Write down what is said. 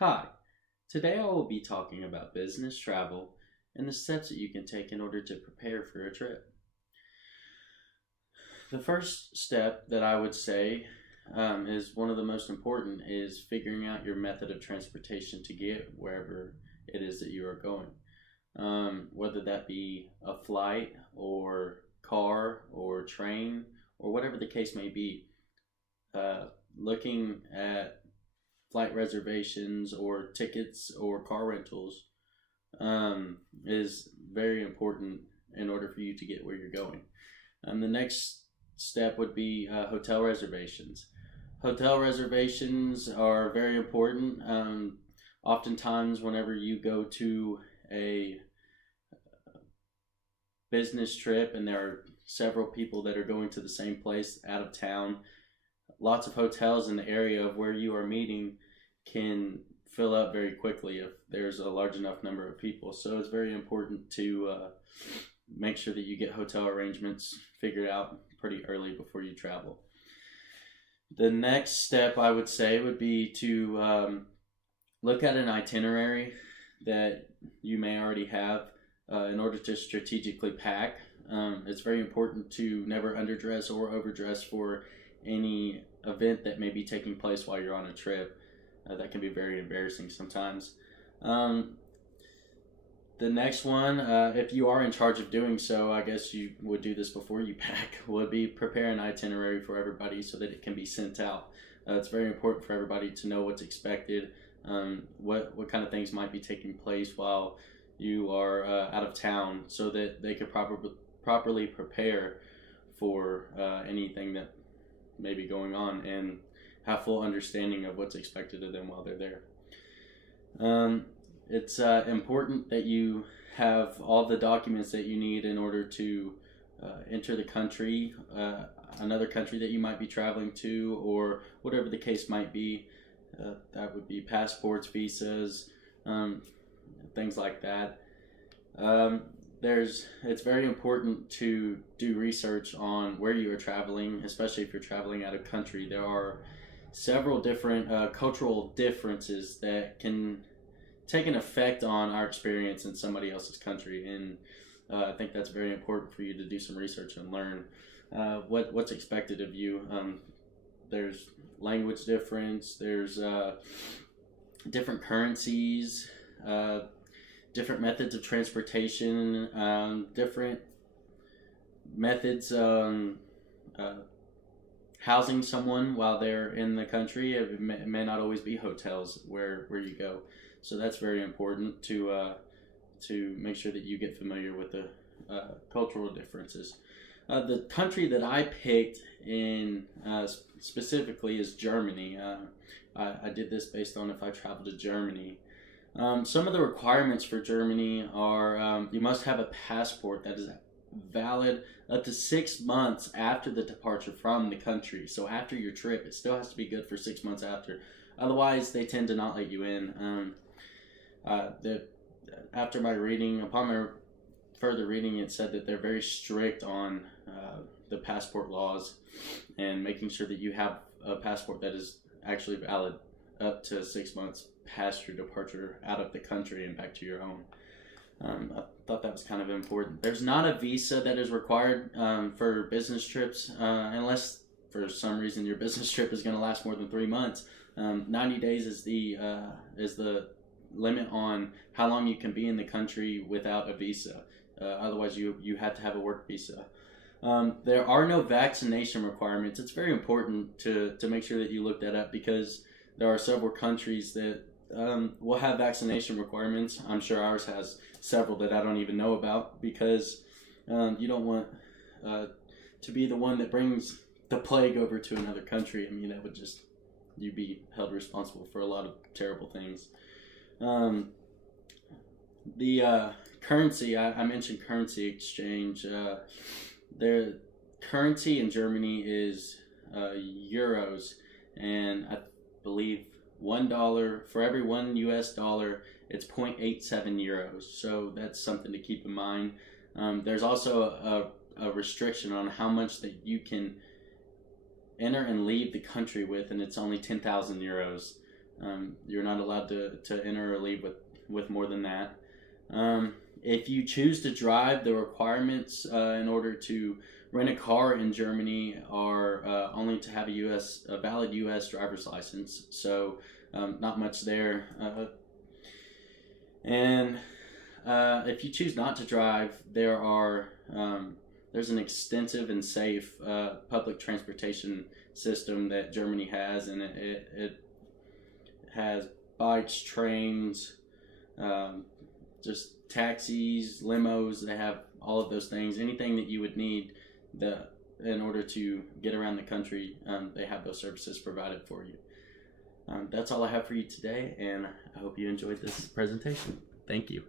Hi, today I will be talking about business travel and the steps that you can take in order to prepare for a trip. The first step that I would say is one of the most important is figuring out your method of transportation to get wherever it is that you are going. Whether that be a flight or car or train or whatever the case may be, looking at flight reservations or tickets or car rentals is very important in order for you to get where you're going. The next step would be hotel reservations. Hotel reservations are very important. Oftentimes, whenever you go to a business trip and there are several people that are going to the same place out of town, lots of hotels in the area of where you are meeting can fill up very quickly if there's a large enough number of people. So it's very important to make sure that you get hotel arrangements figured out pretty early before you travel. The next step I would say would be to look at an itinerary that you may already have in order to strategically pack. It's very important to never underdress or overdress for any event that may be taking place while you're on a trip. That can be very embarrassing sometimes. The next one, if you are in charge of doing so, I guess you would do this before you pack, would be prepare an itinerary for everybody so that it can be sent out. It's very important for everybody to know what's expected, what kind of things might be taking place while you are out of town, so that they could properly prepare for anything that may be going on and have full understanding of what's expected of them while they're there. It's important that you have all the documents that you need in order to enter the country, another country that you might be traveling to, or whatever the case might be. That would be passports, visas, things like that. It's very important to do research on where you are traveling, especially if you're traveling out of country. There are several different cultural differences that can take an effect on our experience in somebody else's country, and I think that's very important for you to do some research and learn what's expected of you. There's language difference, there's different currencies, different methods of transportation, different methods housing someone while they're in the country. It may not always be hotels where you go, so that's very important to make sure that you get familiar with the cultural differences. The country that I picked in specifically is Germany. I did this based on if I traveled to Germany. Some of the requirements for Germany are you must have a passport that is valid up to 6 months after the departure from the country. So after your trip, it still has to be good for 6 months after. Otherwise, they tend to not let you in. After my reading, upon my further reading, it said that they're very strict on the passport laws and making sure that you have a passport that is actually valid up to 6 months past your departure out of the country and back to your home. I thought that was kind of important. There's not a visa that is required for business trips unless for some reason your business trip is going to last more than 3 months. 90 days is the limit on how long you can be in the country without a visa. Otherwise, you have to have a work visa. There are no vaccination requirements. It's very important to make sure that you look that up, because there are several countries that will have vaccination requirements. I'm sure ours has several that I don't even know about, because you don't want to be the one that brings the plague over to another country. I mean, that would just, you'd be held responsible for a lot of terrible things. The currency, I mentioned currency exchange. Their currency in Germany is euros, and I believe $1 for every $1 it's 0.87 euros. So that's something to keep in mind. There's also a restriction on how much that you can enter and leave the country with, and it's only 10,000 euros. You're not allowed to enter or leave with more than that. If you choose to drive, the requirements in order to rent a car in Germany are only to have a valid U.S. driver's license. So not much there. And if you choose not to drive, there's an extensive and safe public transportation system that Germany has, and it has bikes, trains, just taxis, limos. They have all of those things. Anything that you would need in order to get around the country, they have those services provided for you. That's all I have for you today, and I hope you enjoyed this presentation. Thank you.